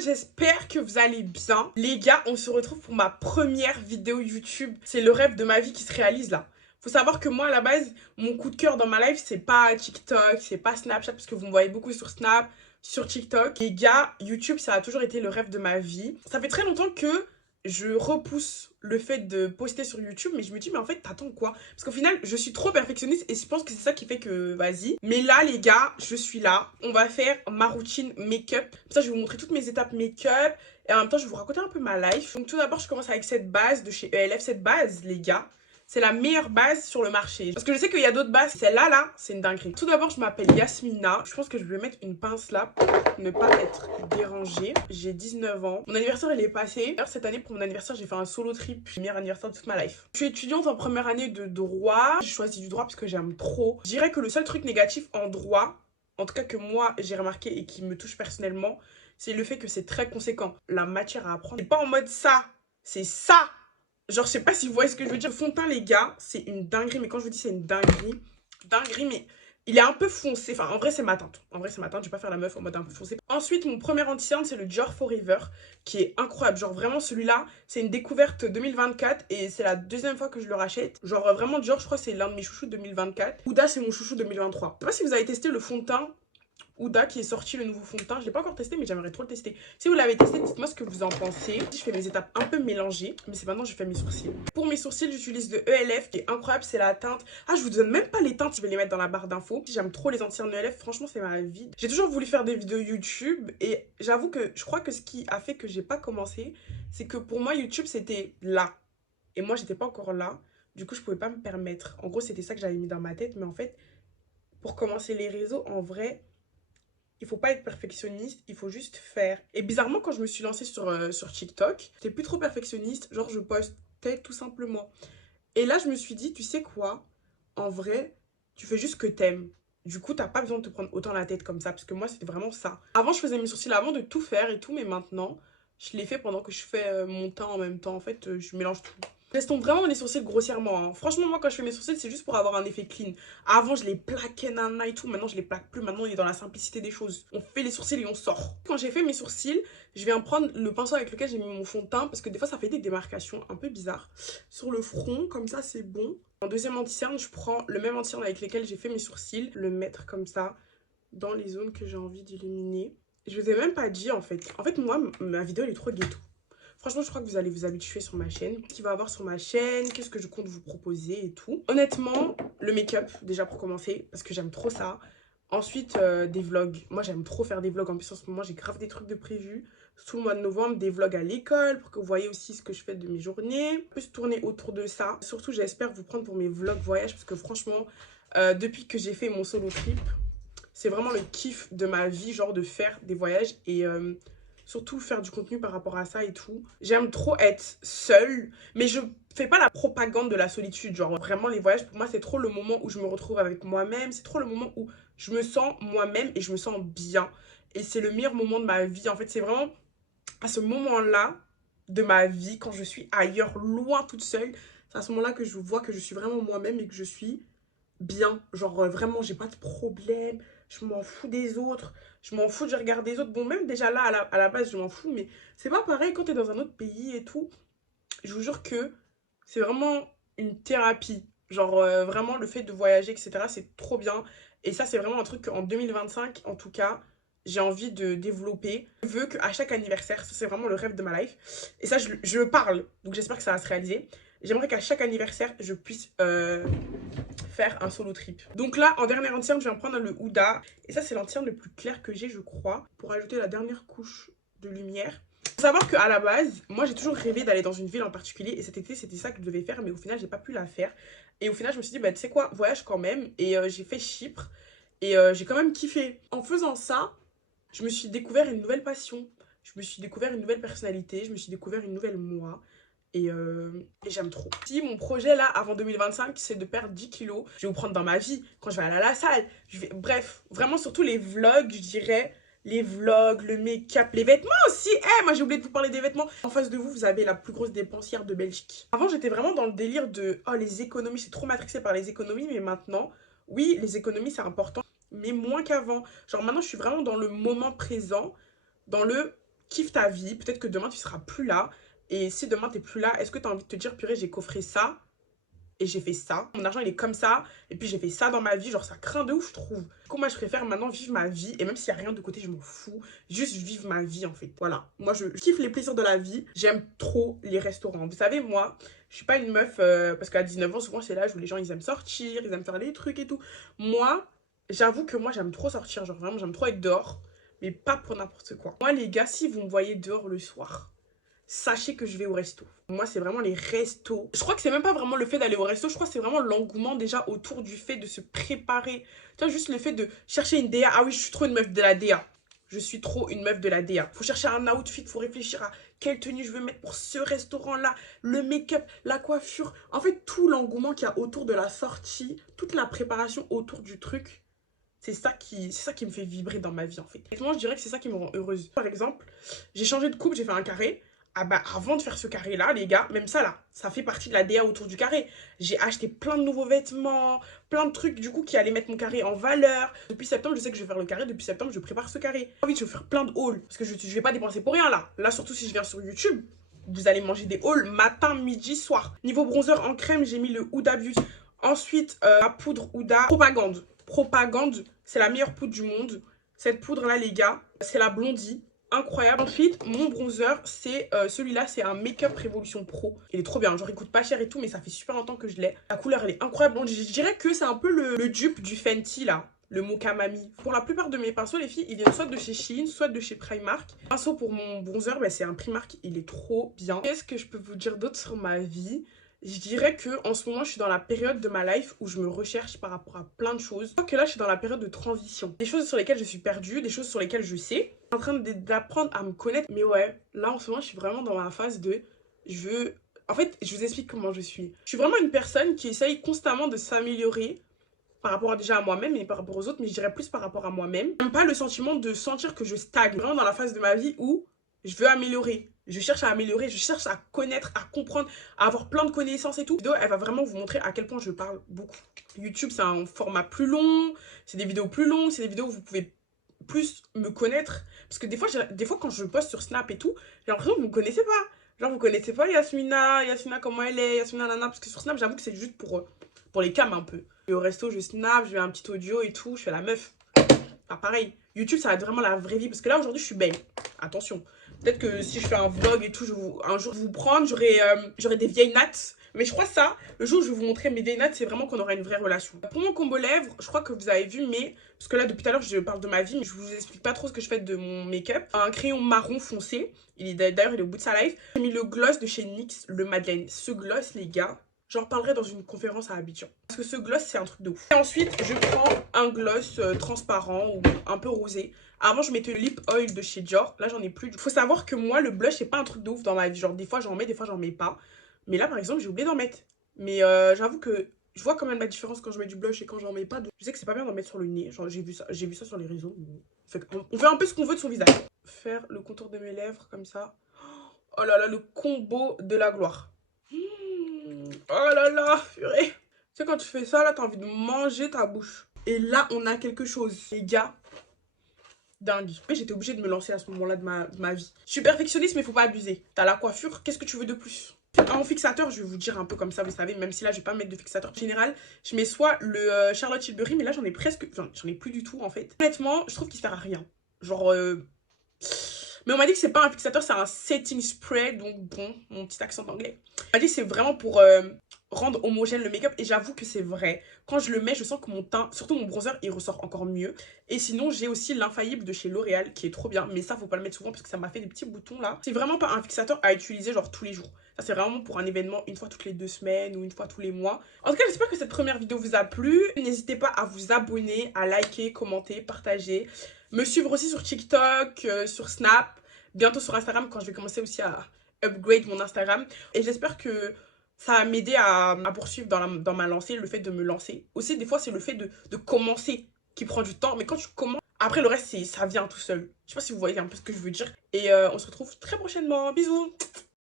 j'espère que vous allez bien. Les gars, on se retrouve pour ma première vidéo YouTube. C'est le rêve de ma vie qui se réalise là. Faut savoir que moi, à la base, mon coup de cœur dans ma life, c'est pas TikTok, c'est pas Snapchat, parce que vous me voyez beaucoup sur Snap, sur TikTok. Les gars, YouTube, ça a toujours été le rêve de ma vie. Ça fait très longtemps que je repousse le fait de poster sur YouTube, mais je me dis, mais en fait, t'attends quoi? Parce qu'au final, je suis trop perfectionniste et je pense que c'est ça qui fait que, vas-y. Mais là, les gars, je suis là. On va faire ma routine make-up. Comme ça, je vais vous montrer toutes mes étapes make-up et en même temps, je vais vous raconter un peu ma life. Donc, tout d'abord, je commence avec cette base de chez ELF. Cette base, les gars, c'est la meilleure base sur le marché. Parce que je sais qu'il y a d'autres bases. Celle-là, là, c'est une dinguerie. Tout d'abord, je m'appelle Yasmina. Je pense que je vais mettre une pince là pour ne pas être dérangée. J'ai 19 ans. Mon anniversaire, il est passé. D'ailleurs, cette année, pour mon anniversaire, j'ai fait un solo trip. C'est le meilleur anniversaire de toute ma life. Je suis étudiante en première année de droit. J'ai choisi du droit parce que j'aime trop. Je dirais que le seul truc négatif en droit, en tout cas que moi, j'ai remarqué et qui me touche personnellement, c'est le fait que c'est très conséquent. La matière à apprendre, c'est pas en mode ça, c'est ça. Genre, je sais pas si vous voyez ce que je veux dire. Le fond de teint, les gars, c'est une dinguerie. Mais quand je vous dis c'est une dinguerie, mais il est un peu foncé. Enfin, en vrai, c'est ma teinte. En vrai, c'est ma teinte. Je vais pas faire la meuf en mode un peu foncé. Ensuite, mon premier anti-cerne, c'est le Dior Forever, qui est incroyable. Genre, vraiment, celui-là, c'est une découverte 2024 et c'est la deuxième fois que je le rachète. Genre, vraiment, Dior, je crois, c'est l'un de mes chouchous 2024. Huda, c'est mon chouchou 2023. Je sais pas si vous avez testé le fond de teint Huda qui est sorti le nouveau fond de teint. Je l'ai pas encore testé, mais j'aimerais trop le tester. Si vous l'avez testé, dites-moi ce que vous en pensez. Je fais mes étapes un peu mélangées, mais c'est maintenant que je fais mes sourcils. Pour mes sourcils, j'utilise de ELF qui est incroyable. C'est la teinte. Ah, je vous donne même pas les teintes, je vais les mettre dans la barre d'infos. J'aime trop les anti-cernes ELF, franchement, c'est ma vie. J'ai toujours voulu faire des vidéos YouTube et j'avoue que je crois que ce qui a fait que j'ai pas commencé, c'est que pour moi, YouTube c'était là. Et moi, j'étais pas encore là. Du coup, je pouvais pas me permettre. En gros, c'était ça que j'avais mis dans ma tête, mais en fait, pour commencer les réseaux, en vrai, il faut pas être perfectionniste, il faut juste faire. Et bizarrement, quand je me suis lancée sur TikTok, j'étais plus trop perfectionniste, genre je postais tout simplement. Et là, je me suis dit, tu sais quoi? En vrai, tu fais juste ce que t'aimes. Du coup, t'as pas besoin de te prendre autant la tête comme ça, parce que moi, c'était vraiment ça. Avant, je faisais mes sourcils avant de tout faire et tout, mais maintenant, je les fais pendant que je fais mon teint en même temps. En fait, je mélange tout. J'estompe vraiment les sourcils grossièrement, hein. Franchement, moi, quand je fais mes sourcils, c'est juste pour avoir un effet clean. Avant, je les plaquais, nana et tout. Maintenant, je les plaque plus. Maintenant, on est dans la simplicité des choses. On fait les sourcils et on sort. Quand j'ai fait mes sourcils, je vais en prendre le pinceau avec lequel j'ai mis mon fond de teint, parce que des fois, ça fait des démarcations un peu bizarres. Sur le front, comme ça, c'est bon. En deuxième anti-cerne, je prends le même anti-cerne avec lequel j'ai fait mes sourcils, le mettre comme ça dans les zones que j'ai envie d'illuminer. Je vous ai même pas dit, en fait. En fait, moi, ma vidéo, elle est trop ghetto. Franchement, je crois que vous allez vous habituer sur ma chaîne. Qu'est-ce qu'il va y avoir sur ma chaîne? Qu'est-ce que je compte vous proposer et tout. Honnêtement, le make-up, déjà pour commencer, parce que j'aime trop ça. Ensuite, des vlogs. Moi, j'aime trop faire des vlogs. En plus, en ce moment, j'ai grave des trucs de prévus. Tout le mois de novembre, des vlogs à l'école pour que vous voyez aussi ce que je fais de mes journées. Plus tourner autour de ça. Surtout, j'espère vous prendre pour mes vlogs voyages parce que franchement, depuis que j'ai fait mon solo trip, c'est vraiment le kiff de ma vie, genre de faire des voyages et surtout faire du contenu par rapport à ça et tout. J'aime trop être seule, mais je fais pas la propagande de la solitude. Genre vraiment les voyages pour moi c'est trop le moment où je me retrouve avec moi-même. C'est trop le moment où je me sens moi-même et je me sens bien. Et c'est le meilleur moment de ma vie. En fait c'est vraiment à ce moment-là de ma vie quand je suis ailleurs, loin toute seule. C'est à ce moment-là que je vois que je suis vraiment moi-même et que je suis bien. Genre vraiment j'ai pas de problème. Je m'en fous des autres. Je m'en fous du regard des autres. Bon, même déjà là, à la base, je m'en fous. Mais c'est pas pareil quand t'es dans un autre pays et tout. Je vous jure que c'est vraiment une thérapie. Genre, vraiment, le fait de voyager, etc., c'est trop bien. Et ça, c'est vraiment un truc qu'en 2025, en tout cas, j'ai envie de développer. Je veux qu'à chaque anniversaire, ça, c'est vraiment le rêve de ma life. Et ça, je parle. Donc, j'espère que ça va se réaliser. J'aimerais qu'à chaque anniversaire, je puisse faire un solo trip. Donc là, en dernière entière, je viens prendre le Huda. Et ça, c'est l'entière le plus clair que j'ai, je crois, pour ajouter la dernière couche de lumière. Faut savoir qu'à la base, moi, j'ai toujours rêvé d'aller dans une ville en particulier. Et cet été, c'était ça que je devais faire. Mais au final, j'ai pas pu la faire. Et au final, je me suis dit, bah, tu sais quoi, voyage quand même. Et j'ai fait Chypre. Et j'ai quand même kiffé. En faisant ça, je me suis découvert une nouvelle passion. Je me suis découvert une nouvelle personnalité. Je me suis découvert une nouvelle moi. Et j'aime trop. Si mon projet là, avant 2025, c'est de perdre 10 kilos, je vais vous prendre dans ma vie, quand je vais aller à la salle, bref, vraiment surtout les vlogs, je dirais, les vlogs, le make-up, les vêtements aussi. Moi j'ai oublié de vous parler des vêtements. En face de vous, vous avez la plus grosse dépensière de Belgique. Avant, j'étais vraiment dans le délire de, oh les économies, j'étais trop matrixée par les économies, mais maintenant, oui, les économies c'est important, mais moins qu'avant. Genre maintenant, je suis vraiment dans le moment présent, dans le kiffe ta vie. Peut-être que demain, tu seras plus là. Et si demain, t'es plus là, est-ce que tu as envie de te dire, purée, j'ai coffré ça et j'ai fait ça. Mon argent, il est comme ça. Et puis, j'ai fait ça dans ma vie. Genre, ça craint de ouf, je trouve. Du coup, moi, je préfère maintenant vivre ma vie. Et même s'il n'y a rien de côté, je m'en fous. Juste vivre ma vie, en fait. Voilà. Moi, je kiffe les plaisirs de la vie. J'aime trop les restaurants. Vous savez, moi, je suis pas une meuf... parce qu'à 19 ans, souvent, c'est l'âge où les gens, ils aiment sortir. Ils aiment faire des trucs et tout. Moi, j'avoue que moi, j'aime trop sortir. Genre, vraiment, j'aime trop être dehors. Mais pas pour n'importe quoi. Moi, les gars, si vous me voyez dehors le soir... sachez que je vais au resto. Moi, c'est vraiment les restos. Je crois que c'est même pas vraiment le fait d'aller au resto. Je crois que c'est vraiment l'engouement déjà autour du fait de se préparer. Tu vois, juste le fait de chercher une DA. Ah oui, je suis trop une meuf de la DA. Je suis trop une meuf de la DA. Faut chercher un outfit, faut réfléchir à quelle tenue je veux mettre pour ce restaurant-là, le make-up, la coiffure. En fait, tout l'engouement qu'il y a autour de la sortie, toute la préparation autour du truc, c'est ça qui me fait vibrer dans ma vie, en fait. Moi, je dirais que c'est ça qui me rend heureuse. Par exemple, j'ai changé de coupe, j'ai fait un carré. Ah bah avant de faire ce carré là les gars, même ça là, ça fait partie de la DA autour du carré. J'ai acheté plein de nouveaux vêtements, plein de trucs du coup qui allaient mettre mon carré en valeur. Depuis septembre je sais que je vais faire le carré, depuis septembre je prépare ce carré. Ah oui, je vais faire plein de hauls, parce que je vais pas dépenser pour rien là. Là surtout si je viens sur YouTube, vous allez manger des hauls matin, midi, soir. Niveau bronzer en crème, j'ai mis le Huda Beauty. Ensuite la poudre Huda Propagande. Propagande, c'est la meilleure poudre du monde. Cette poudre là les gars, c'est la Blondie. Incroyable. Ensuite, mon bronzer, c'est celui-là, c'est un Make-up Révolution Pro. Il est trop bien, genre il coûte pas cher et tout, mais ça fait super longtemps que je l'ai. La couleur, elle est incroyable. Donc, je dirais que c'est un peu le dupe du Fenty, là. Le Mocha Mami. Pour la plupart de mes pinceaux, les filles, ils viennent soit de chez Shein, soit de chez Primark. Pinceau pour mon bronzer, bah, c'est un Primark, il est trop bien. Qu'est-ce que je peux vous dire d'autre sur ma vie? Je dirais que en ce moment, je suis dans la période de ma life où je me recherche par rapport à plein de choses. Je crois que là, je suis dans la période de transition. Des choses sur lesquelles je suis perdue, des choses sur lesquelles je sais. Je suis en train d'apprendre à me connaître. Mais ouais, là, en ce moment, je suis vraiment dans la phase de... En fait, je vous explique comment je suis. Je suis vraiment une personne qui essaye constamment de s'améliorer par rapport déjà à moi-même et par rapport aux autres, mais je dirais plus par rapport à moi-même. J'aime pas le sentiment de sentir que je stagne. Vraiment dans la phase de ma vie où je veux améliorer. Je cherche à améliorer, je cherche à connaître, à comprendre, à avoir plein de connaissances et tout. Cette vidéo, elle va vraiment vous montrer à quel point je parle beaucoup. YouTube, c'est un format plus long, c'est des vidéos plus longues, c'est des vidéos où vous pouvez plus me connaître. Parce que des fois quand je poste sur Snap et tout, j'ai l'impression que vous me connaissez pas. Genre, vous connaissez pas Yasmina comment elle est, Yasmina nana. Parce que sur Snap, j'avoue que c'est juste pour les cams un peu. Et au resto, je snap, je mets un petit audio et tout, je fais la meuf. Ah, pareil. YouTube, ça va être vraiment la vraie vie. Parce que là, aujourd'hui, je suis belle. Attention. Peut-être que si je fais un vlog et tout, un jour, je vais vous prendre, j'aurai des vieilles nattes. Mais je crois que ça, le jour où je vais vous montrer mes vieilles nattes, c'est vraiment qu'on aura une vraie relation. Pour mon combo lèvres, je crois que vous avez vu, mais... Parce que là, depuis tout à l'heure, je parle de ma vie, mais je vous explique pas trop ce que je fais de mon make-up. Un crayon marron foncé. D'ailleurs, il est au bout de sa life. J'ai mis le gloss de chez NYX, le Madeleine. Ce gloss, les gars... J'en reparlerai dans une conférence à Abidjan. Parce que ce gloss, c'est un truc de ouf. Et ensuite, je prends un gloss transparent ou un peu rosé. Avant, je mettais le lip oil de chez Dior. Là, j'en ai plus. Faut savoir que moi, le blush, c'est pas un truc de ouf dans ma vie. Genre, des fois, j'en mets, des fois, j'en mets pas. Mais là, par exemple, j'ai oublié d'en mettre. Mais j'avoue que je vois quand même la différence quand je mets du blush et quand j'en mets pas. Donc, je sais que c'est pas bien d'en mettre sur le nez. Genre, j'ai vu ça sur les réseaux. On fait un peu ce qu'on veut de son visage. Faire le contour de mes lèvres comme ça. Oh là là, le combo de la gloire. Oh là là, purée. Tu sais, quand tu fais ça, là, t'as envie de manger ta bouche. Et là, on a quelque chose. Les gars, dingue. J'étais obligée de me lancer à ce moment-là de ma vie. Je suis perfectionniste, mais faut pas abuser. T'as la coiffure, qu'est-ce que tu veux de plus? En fixateur, je vais vous dire un peu comme ça, vous savez, même si là, je vais pas mettre de fixateur. En général, je mets soit le Charlotte Tilbury, mais là, j'en ai presque... Enfin, j'en ai plus du tout, en fait. Honnêtement, je trouve qu'il sert à rien. Genre... Mais on m'a dit que c'est pas un fixateur, c'est un setting spray. Donc bon, mon petit accent d'anglais. On m'a dit que c'est vraiment pour rendre homogène le make-up. Et j'avoue que c'est vrai. Quand je le mets, je sens que mon teint, surtout mon bronzer, il ressort encore mieux. Et sinon, j'ai aussi l'infaillible de chez L'Oréal qui est trop bien. Mais ça, faut pas le mettre souvent parce que ça m'a fait des petits boutons là. C'est vraiment pas un fixateur à utiliser genre tous les jours. Ça, c'est vraiment pour un événement une fois toutes les 2 semaines ou une fois tous les mois. En tout cas, j'espère que cette première vidéo vous a plu. N'hésitez pas à vous abonner, à liker, commenter, partager. Me suivre aussi sur TikTok, sur Snap. Bientôt sur Instagram quand je vais commencer aussi à upgrade mon Instagram. Et j'espère que ça va m'aider à poursuivre dans ma lancée, le fait de me lancer. Aussi, des fois, c'est le fait de commencer qui prend du temps. Mais quand tu commences, après le reste, ça vient tout seul. Je sais pas si vous voyez un peu ce que je veux dire. Et on se retrouve très prochainement. Bisous!